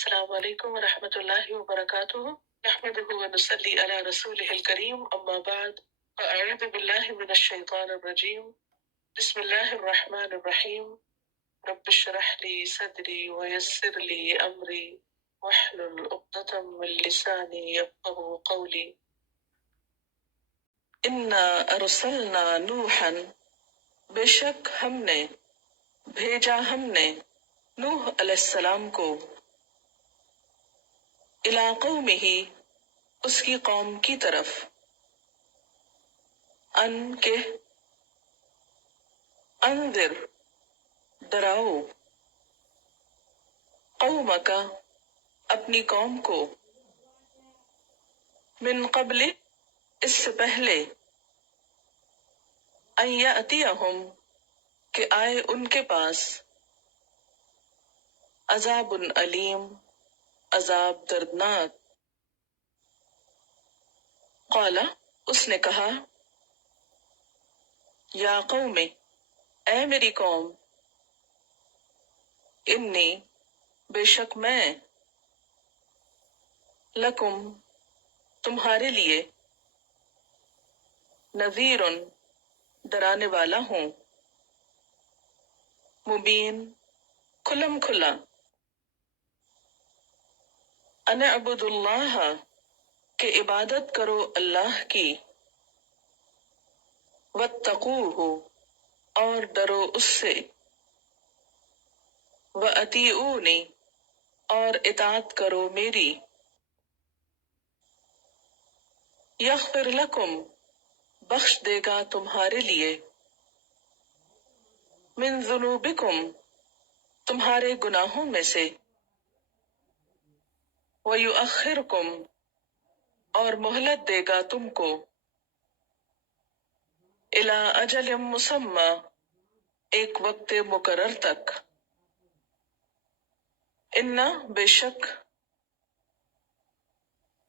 السلام علیکم ورحمۃ اللہ وبرکاتہ نحمده ونصلی علی رسولہ الکریم اما بعد فاعوذ باللہ من الشیطان الرجیم بسم اللہ الرحمن الرحیم رب اشرح لی صدری ویسر لی امری واحلل عقدۃ من لسانی یفقهوا قولی انا ارسلنا نوحا، بے شک ہم نے بھیجا نوح علیہ السلام کو الی قومہ، اس کی قوم کی طرف، ان کے انذر ڈراؤ، قومک اپنی قوم کو، من قبل اس سے پہلے، ان یأتیہم کہ آئے ان کے پاس، عذاب علیم عذاب دردناک۔ قال اس نے کہا، یا قوم اے میری قوم، انی بے شک میں، لکم تمہارے لیے، نذیر ڈرانے والا ہوں، مبین کھلم کھلا، ان اعبدوا اللہ کہ عبادت کرو اللہ کی، واتقوہ اور ڈرو اس سے، وَأَطِیعُونِ اور اطاعت کرو میری، یغفر لکم بخش دے گا تمہارے لیے، من ذنوبکم تمہارے گناہوں میں سے، وَیُؤَخِّرکم اور مہلت دے گا تم کو، الی اجل مسمی ایک وقت مقرر تک، ان بے شک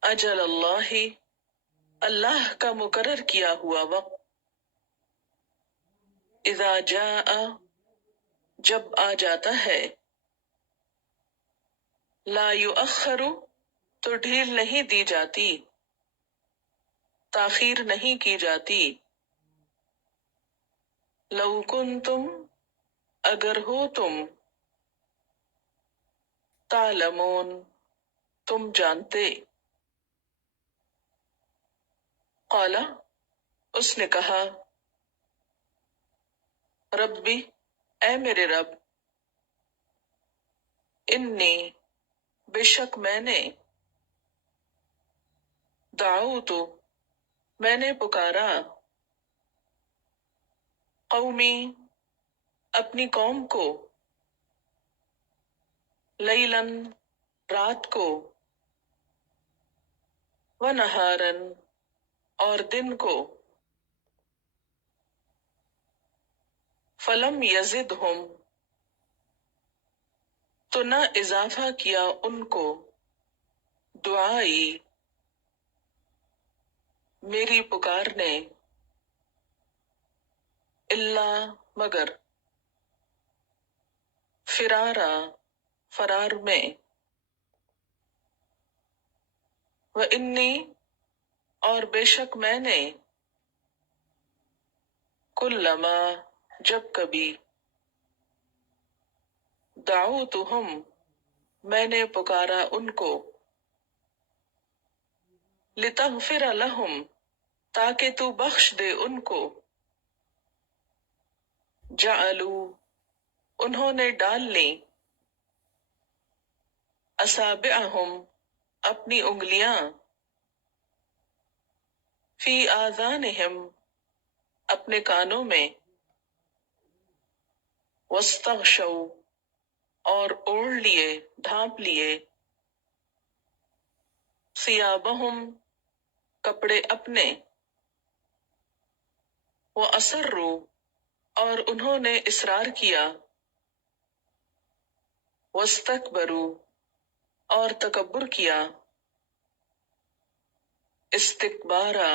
اجل اللہ اللہ کا مقرر کیا ہوا وقت، اذا جاء جب آ جاتا ہے، لا یؤخر تو ڈھیل نہیں دی جاتی، تاخیر نہیں کی جاتی، لو کنتم اگر ہو تم، تعلمون تم جانتے۔ قال اس نے کہا، ربی اے میرے رب، انی بے شک میں نے، دعوت میں نے پکارا، قومی اپنی قوم کو، لیلاً رات کو، ونہاراً اور دن کو، فلم یزدہم تو نہ اضافہ کیا ان کو، دعائی میری پکار نے، الا مگر، فرارا فرار میں، وانی اور بے شک میں نے، کلما جب کبھی، دعوتہم میں نے پکارا ان کو، لتغفر لہم تاکہ تو بخش دے ان کو، جعلوا انہوں نے ڈال لی، اصابعہم اپنی انگلیاں، فی آذانہم اپنے کانوں میں، واستغشوا اور اوڑھ لیے ڈھانپ لیے، ثیابہم کپڑے اپنے، وَأَصَرُّوا اور انہوں نے اصرار کیا، وَاسْتَكْبَرُوا اور تکبر کیا، استکبارا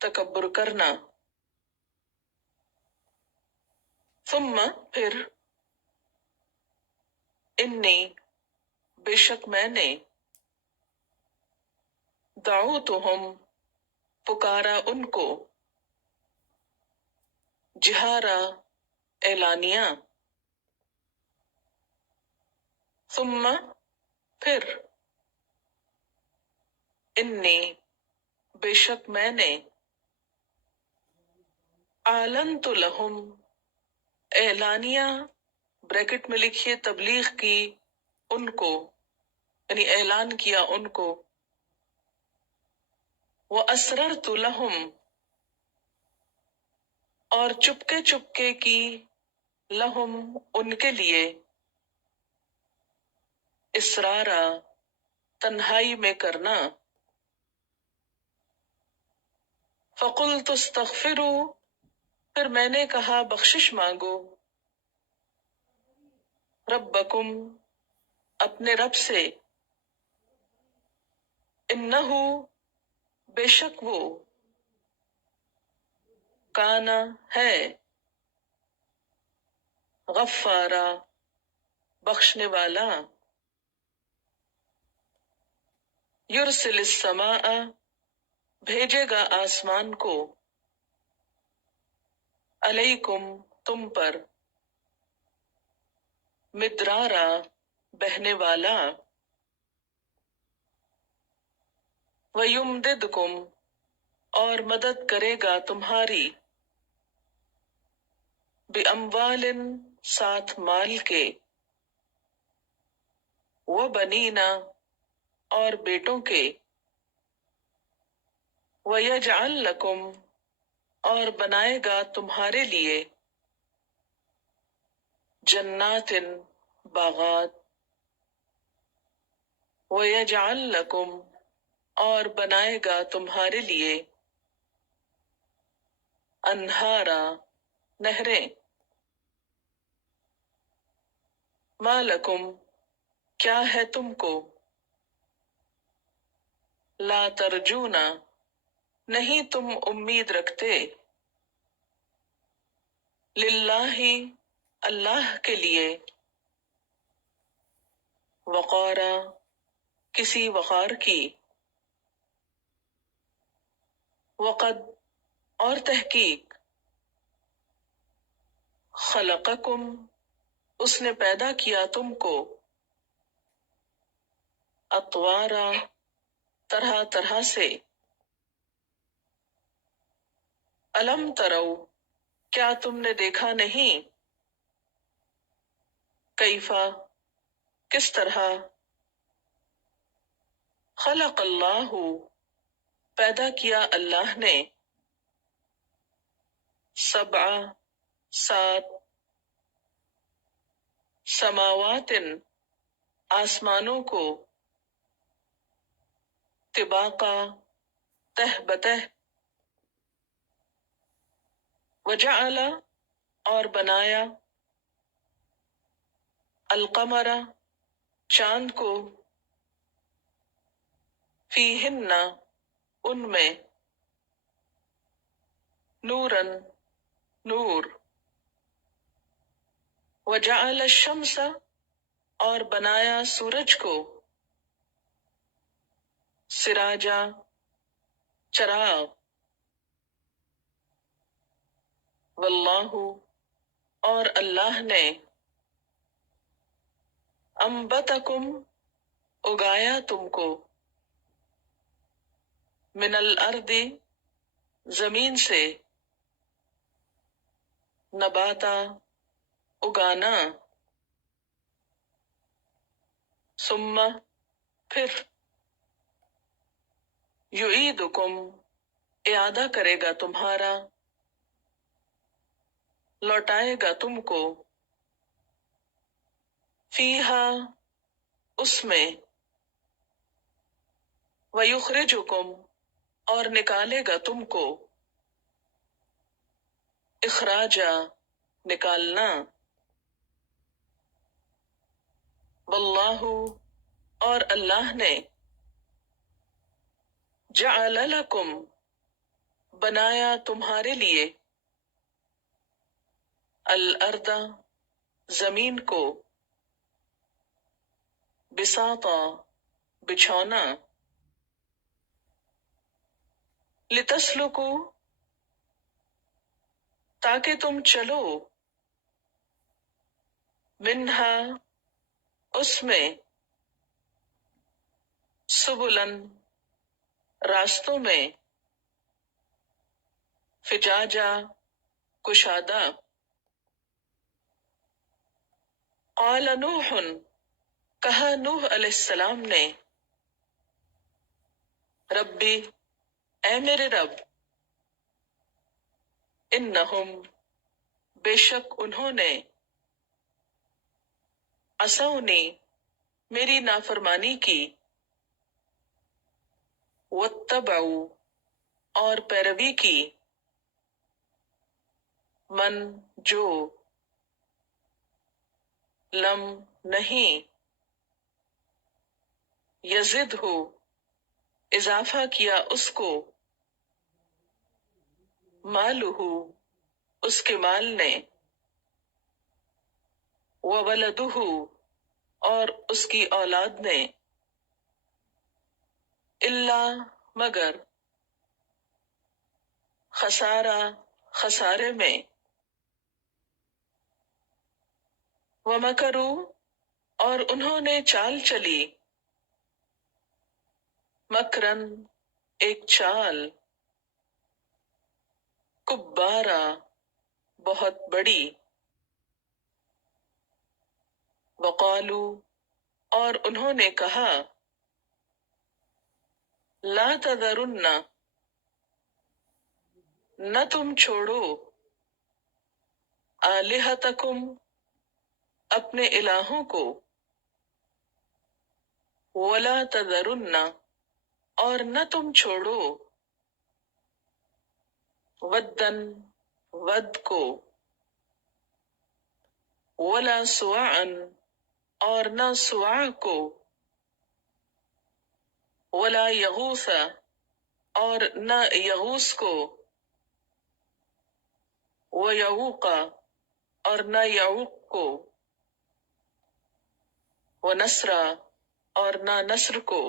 تکبر کرنا، ثم پھر، انی بے شک میں نے دعوتہم پکارا ان کو جہارا اعلانیہ ثم پھر انی بے شک میں نے اعلنت لہم اعلانیہ بریکٹ میں لکھیے تبلیغ کی ان کو یعنی اعلان کیا ان کو وَأَسْرَرْتُ لَهُمْ اور چپکے چپکے کی لہم ان کے لیے اسرارا تنہائی میں کرنا فَقُلْتُ اسْتَغْفِرُوا پھر میں نے کہا بخشش مانگو ربکم اپنے رب سے انہو بے شک وہ کانا ہے غفارا بخشنے والا یرسل السماء بھیجے گا آسمان کو علیکم تم پر مدرارا بہنے والا وَيُمْدِدْكُمْ اور مدد کرے گا تمہاری بِأَمْوَالٍ ساتھ مال کے وَبَنِينَ اور بیٹوں کے وَيَجْعَلْ لَكُمْ اور بنائے گا تمہارے لیے جنات باغات وَيَجْعَلْ لَكُمْ اور بنائے گا تمہارے لیے انہارا نہریں ما لکم کیا ہے تم کو لا ترجونا نہیں تم امید رکھتے للہ اللہ کے لیے وقارا کسی وقار کی وقد اور تحقیق خلقکم اس نے پیدا کیا تم کو اطوارا طرح طرح سے الم ترو کیا تم نے دیکھا نہیں کیفا کس طرح خلق اللہ پیدا کیا اللہ نے سبع سات سماوات آسمانوں کو طباقا تہ بتہ وجعل اور بنایا القمر چاند کو فیہن ان میں نورن نور وجعل الشمس اور بنایا سورج کو سراجا چراغ واللہ اور اللہ نے انبتکم اگایا تم کو من الارض زمین سے نباتا اگانا ثم پھر یعیدکم اعادہ کرے گا تمہارا لوٹائے گا تم کو فیہا اس میں ویخرجکم اور نکالے گا تم کو اخراجا نکالنا واللہ اور اللہ نے جعل لکم بنایا تمہارے لیے الارض زمین کو بساطا بچھونا، لتسلکو تاکہ تم چلو، منہا اس میں، سبلن راستوں میں، فجاجا کشادہ، قال نوح کہا نوح علیہ السلام نے، ربی اے میرے رب، انہم بے شک انہوں نے، عصونی میری نافرمانی کی، واتبعوا اور پیروی کی، من جو، لم نہیں، یزد ہو اضافہ کیا اس کو، مالہ اس کے مال نے، وولدہ اور اس کی اولاد نے، الا مگر، خسارہ خسارے میں، ومکروا اور انہوں نے چال چلی، مکرن ایک چال، کبارا بہت بڑی، وقالو اور انہوں نے کہا، لا تذرن نہ تم چھوڑو، آلہتکم اپنے الہوں کو، ولا تذرن اور نہ تم چھوڑو، ودن ود کو، ولا سواعن اور نہ سواع کو، ولا یغوث اور نہ یغوث کو، ویعوق اور نہ یعوق کو، ونسر اور نہ نصر کو،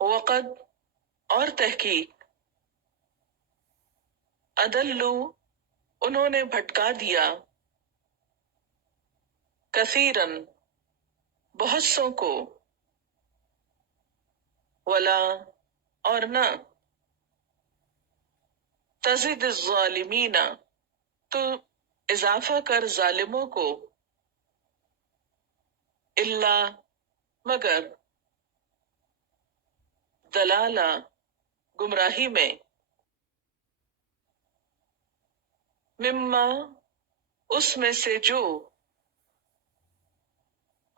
وقد اور تحقیق، اضلوا انہوں نے بھٹکا دیا، کثیرن بہت سو کو، ولا اور نہ، تزد الظالمین تو اضافہ کر ظالموں کو، الا مگر، دلالہ گمراہی میں، مما اس میں سے جو،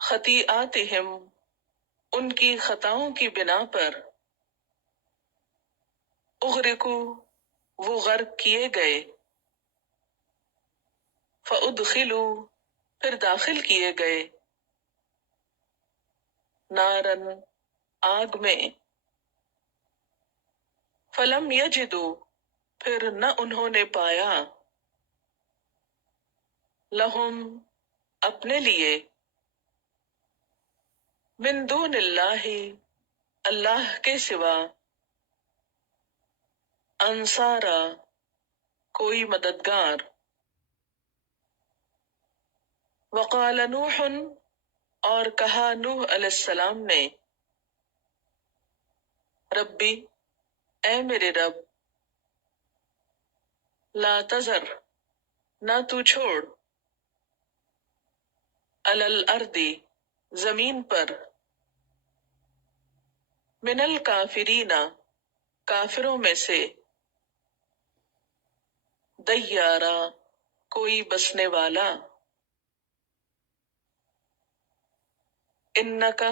خطیئاتہم ان کی خطاؤں کی بنا پر، اغرقو وہ غرق کیے گئے، فادخلوا پھر داخل کیے گئے، نارن آگ میں، فلم یجدوا پھر نہ انہوں نے پایا، لہم اپنے لیے، من دون اللہ اللہ کے سوا، انصارا کوئی مددگار، وقال نوح اور کہا نوح علیہ السلام نے، ربی اے میرے رب، لا تذر نہ تو چھوڑ، علی الارض زمین پر، من الکافرین کافروں میں سے، دیارا کوئی بسنے والا، انکا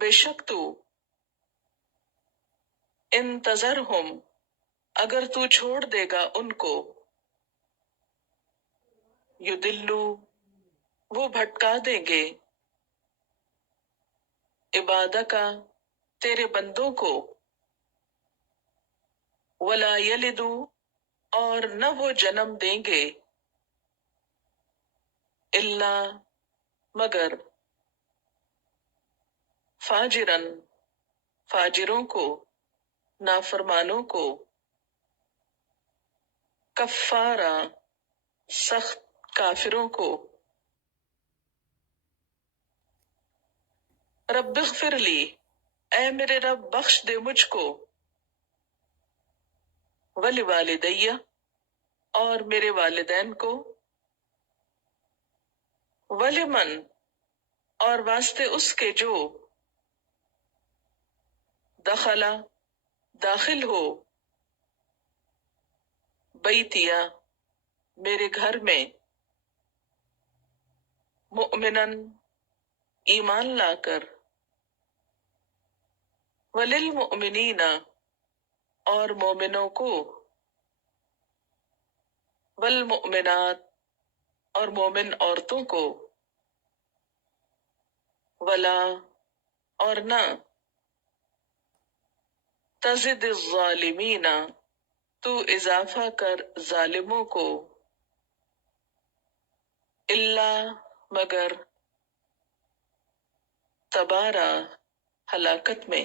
بے شک تو، انتظرہم اگر تو چھوڑ دے گا ان کو، یدلو وہ بھٹکا دیں گے، عبادکا تیرے بندوں کو، ولا یلدو اور نہ وہ جنم دیں گے، الا مگر فاجرن فاجروں کو، نافرمانوں کو، کفارا سخت کافروں کو۔ رب اغفر لی، اے میرے رب بخش دے مجھ کو، ولوالدی اور میرے والدین کو، ولمن اور واسطے اس کے جو، دخلا داخل ہو، بیتیا میرے گھر میں، مؤمنن ایمان لا کر، وللمؤمنین اور مومنوں کو، والمؤمنات اور مومن عورتوں کو، ولا اور نہ، تزد الظالمین تو اضافہ کر ظالموں کو، الا مگر، تبارا ہلاکت میں۔